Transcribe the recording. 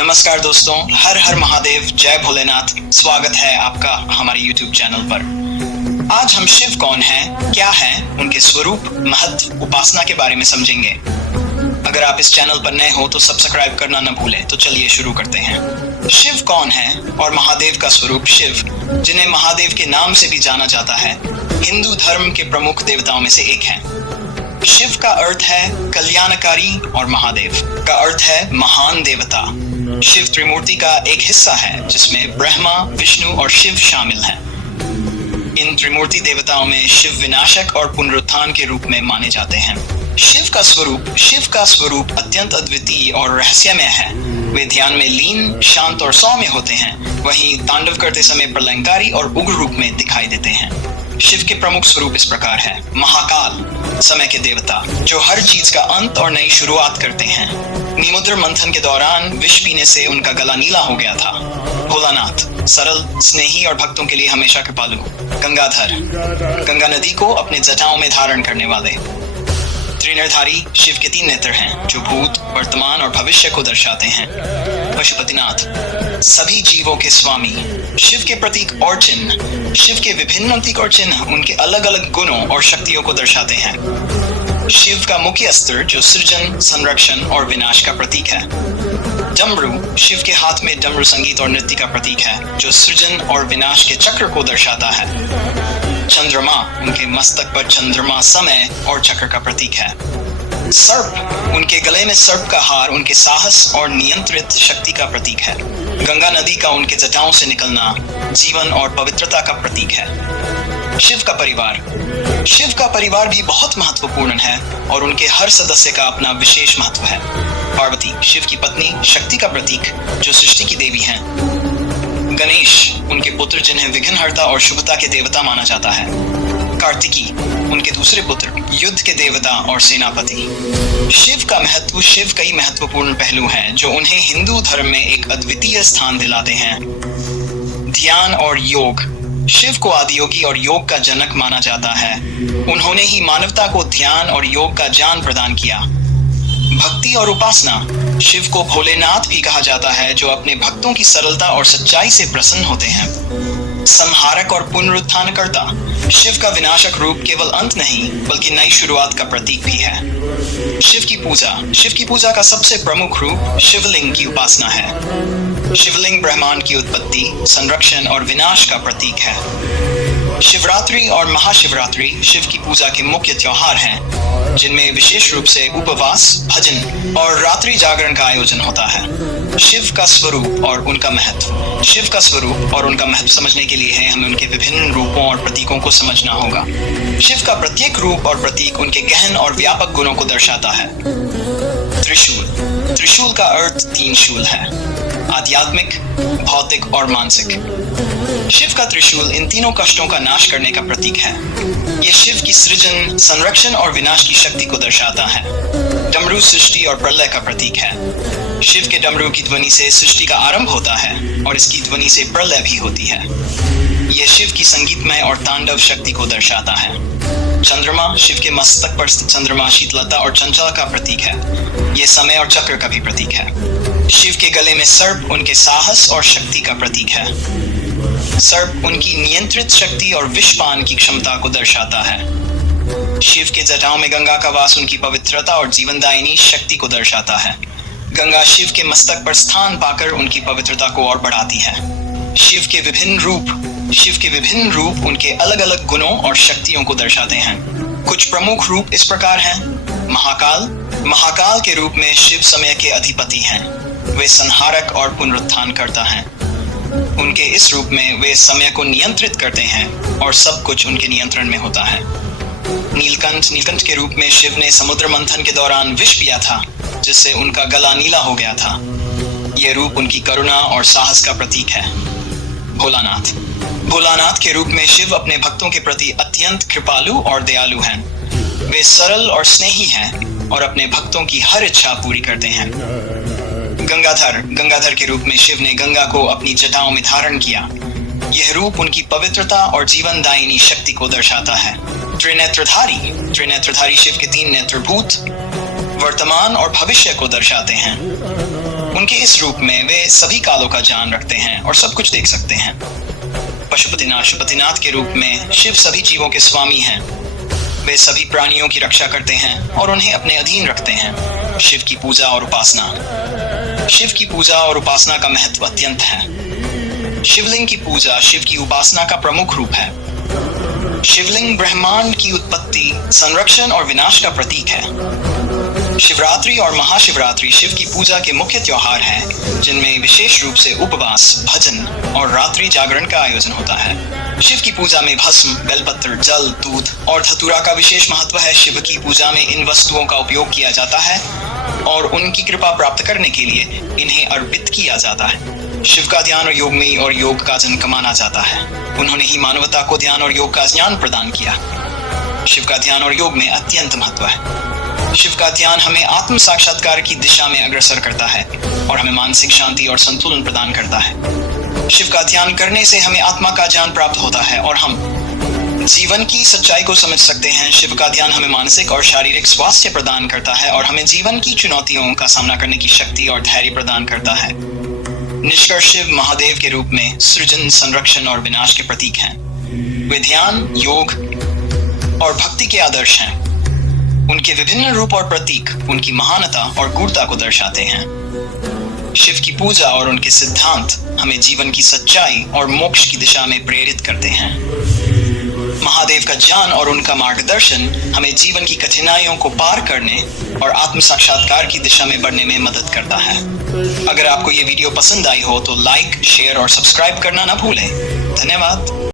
नमस्कार दोस्तों, हर हर महादेव, जय भोलेनाथ। स्वागत है आपका हमारे YouTube चैनल पर। आज हम शिव कौन हैं, क्या हैं, उनके स्वरूप, महत्व, उपासना के बारे में समझेंगे। अगर आप इस चैनल पर नए हो तो सब्सक्राइब करना न भूलें। तो चलिए शुरू करते हैं। शिव कौन है और महादेव का स्वरूप शिव, जिन्हें महादेव के नाम से भी जाना जाता है, हिंदू धर्म के प्रमुख देवताओं में से एक है। शिव का अर्थ है कल्याणकारी और महादेव का अर्थ है महान देवता। शिव त्रिमूर्ति का एक हिस्सा है जिसमें ब्रह्मा, विष्णु और शिव शामिल हैं। इन त्रिमूर्ति देवताओं में शिव विनाशक और पुनरुत्थान के रूप में माने जाते हैं। शिव का स्वरूप अत्यंत अद्वितीय और रहस्यमय है। वे ध्यान में लीन, शांत और सौम्य होते हैं, वहीं तांडव करते समय प्रलयंकारी और उग्र रूप में दिखाई देते हैं। शिव के प्रमुख स्वरूप इस प्रकार है। महाकाल, समय के देवता, जो हर चीज का अंत और नई शुरुआत करते हैं। नीमुद्र मंथन के दौरान विष पीने से उनका गला नीला हो गया था। भोलानाथ, सरल, स्नेही और भक्तों के लिए हमेशा कृपालु। गंगाधर, गंगा नदी को अपने जटाओं में धारण करने वाले। त्रिनेत्रधारी, शिव के 3 नेत्र हैं जो भूत, वर्तमान और भविष्य को दर्शाते हैं। पशुपतिनाथ, सभी जीवों के स्वामी। शिव के प्रतीक और चिन्ह, शिव के विभिन्न प्रतीक और चिन्ह उनके अलग अलग गुणों और शक्तियों को दर्शाते हैं। शिव का मुख्य अस्त्र जो सृजन, संरक्षण और विनाश का प्रतीक है। डमरू, शिव के हाथ में डमरू संगीत और नृत्य का प्रतीक है जो सृजन और विनाश के चक्र को दर्शाता है। चंद्रमा, उनके मस्तक पर चंद्रमा समय और चक्र का प्रतीक है। सर्प, उनके गले में सर्प का हार उनके साहस और नियंत्रित शक्ति का प्रतीक है। गंगा नदी का उनके जटाओं से निकलना जीवन और पवित्रता का प्रतीक है। शिव का परिवार भी बहुत महत्वपूर्ण है और उनके हर सदस्य का अपना विशेष महत्व है। पार्वती, शिव की पत्नी, शक्ति का प्रतीक जो सृष्टि की देवी हैं। गणेश, उनके पुत्र जिन्हें विघ्नहर्ता और शुभता के देवता माना जाता है। कार्तिकी, उनके दूसरे पुत्र, युद्ध के देवता और सेनापति। शिव का महत्व, शिव कई महत्वपूर्ण पहलू हैं जो उन्हें हिंदू धर्म में एक अद्वितीय स्थान दिलाते हैं। ध्यान और योग, शिव को आदियोगी और योग का जनक माना जाता है। उन्होंने ही मानवता को ध्यान और योग का ज्ञान प्रदान किया। भक्ति और उपासना, शिव को भोलेनाथ भी कहा जाता है जो अपने भक्तों की सरलता और सच्चाई से प्रसन्न होते हैं। संहारक और पुनरुत्थान करता, शिव का विनाशक रूप केवल अंत नहीं बल्कि नई शुरुआत का प्रतीक भी है। शिव की पूजा का सबसे प्रमुख रूप शिवलिंग की उपासना है। शिवलिंग ब्रह्मांड की उत्पत्ति, संरक्षण और विनाश का प्रतीक है। शिवरात्रि और महाशिवरात्रि शिव की पूजा के मुख्य त्योहार हैं, जिनमें विशेष रूप से उपवास, भजन और रात्रि जागरण का आयोजन होता है। शिव का स्वरूप और उनका महत्व समझने के लिए हमें उनके विभिन्न रूपों और प्रतीकों को समझना होगा। शिव का प्रत्येक रूप और प्रतीक उनके गहन और व्यापक गुणों को दर्शाता है। त्रिशूल का अर्थ 3 शूल है, आध्यात्मिक, भौतिक और मानसिक। शिव का त्रिशूल इन तीनों कष्टों का नाश करने का प्रतीक है। यह शिव की सृजन, संरक्षण और विनाश की शक्ति को दर्शाता है। डमरू सृष्टि और प्रलय का प्रतीक है। शिव के डमरू की ध्वनि से सृष्टि का आरंभ होता है और इसकी ध्वनि से प्रलय भी होती है। यह शिव की संगीतमय और तांडव शक्ति को दर्शाता है। चंद्रमा, शिव के मस्तक पर चंद्रमा शीतलता और चंचल का प्रतीक है। यह समय और चक्र का भी प्रतीक है। शिव के गले में सर्प उनके साहस और शक्ति का प्रतीक है। सर्प उनकी नियंत्रित शक्ति और विषपान की क्षमता को दर्शाता है। शिव के जटाओं में गंगा का वास उनकी पवित्रता और जीवनदायिनी शक्ति को दर्शाता है। गंगा शिव के मस्तक पर स्थान पाकर उनकी पवित्रता को और बढ़ाती है। शिव के विभिन्न रूप उनके अलग अलग गुणों और शक्तियों को दर्शाते हैं। कुछ प्रमुख रूप इस प्रकार हैं। महाकाल के रूप में शिव समय के अधिपति हैं। वे संहारक और पुनरुत्थान करता हैं। उनके इस रूप में वे समय को नियंत्रित करते हैं और सब कुछ उनके नियंत्रण में होता है। नीलकंठ के रूप में शिव ने समुद्र मंथन के दौरान विष पिया था, जिससे उनका गला नीला हो गया था। यह रूप उनकी करुणा और साहस का प्रतीक है। भोलानाथ के रूप में शिव अपने भक्तों के प्रति अत्यंत कृपालु और दयालु हैं। वे सरल और स्नेही हैं और अपने भक्तों की हर इच्छा पूरी करते हैं। गंगाधर के रूप में शिव ने गंगा को अपनी जटाओं में धारण किया। यह रूप उनकी पवित्रता और जीवनदायिनी शक्ति को दर्शाता है। त्रिनेत्रधारी शिव के 3 नेत्र भूत, वर्तमान और भविष्य को दर्शाते हैं। उनके इस रूप में वे सभी कालों का ज्ञान रखते हैं और सब कुछ देख सकते हैं। पशुपतिनाथ के रूप में शिव सभी जीवों के स्वामी हैं। वे सभी प्राणियों की रक्षा करते हैं और उन्हें अपने अधीन रखते हैं। शिव की पूजा और उपासना। शिव की पूजा और उपासना का महत्व अत्यंत है। शिवलिंग की पूजा शिव की उपासना का प्रमुख रूप है। शिवलिंग ब्रह्मांड की उत्पत्ति, संरक्षण और विनाश का प्रतीक है। शिवरात्रि और महाशिवरात्रि शिव की पूजा के मुख्य त्योहार हैं, जिनमें विशेष रूप से उपवास, भजन और रात्रि जागरण का आयोजन होता है। शिव की पूजा में भस्म, बेलपत्र, जल, दूध और धतूरा का विशेष महत्व है। शिव की पूजा में इन वस्तुओं का उपयोग किया जाता है और उनकी कृपा प्राप्त करने के लिए इन्हें अर्पित किया जाता है। शिव का ध्यान और योग में और योग का जन्म माना जाता है। उन्होंने ही मानवता को ध्यान और योग का ज्ञान प्रदान किया। शिव का ध्यान और योग में अत्यंत महत्व है। शिव का ध्यान हमें आत्म साक्षात्कार की दिशा में अग्रसर करता है और हमें मानसिक शांति और संतुलन प्रदान करता है। शिव का ध्यान करने से हमें आत्मा का ज्ञान प्राप्त होता है और हम जीवन की सच्चाई को समझ सकते हैं। शिव का ध्यान हमें मानसिक और शारीरिक स्वास्थ्य प्रदान करता है और हमें जीवन की चुनौतियों का सामना करने की शक्ति और धैर्य प्रदान करता है। निष्कर्ष, शिव महादेव के रूप में सृजन, संरक्षण और विनाश के प्रतीक हैं। वे ध्यान, योग और भक्ति के आदर्श हैं। उनके विभिन्न रूप और प्रतीक उनकी महानता और गूढ़ता को दर्शाते हैं। शिव की पूजा और उनके सिद्धांत हमें जीवन की सच्चाई और मोक्ष की दिशा में प्रेरित करते हैं। महादेव का ज्ञान और उनका मार्गदर्शन हमें जीवन की कठिनाइयों को पार करने और आत्म साक्षात्कार की दिशा में बढ़ने में मदद करता है। अगर आपको ये वीडियो पसंद आई हो तो लाइक, शेयर और सब्सक्राइब करना ना भूलें। धन्यवाद।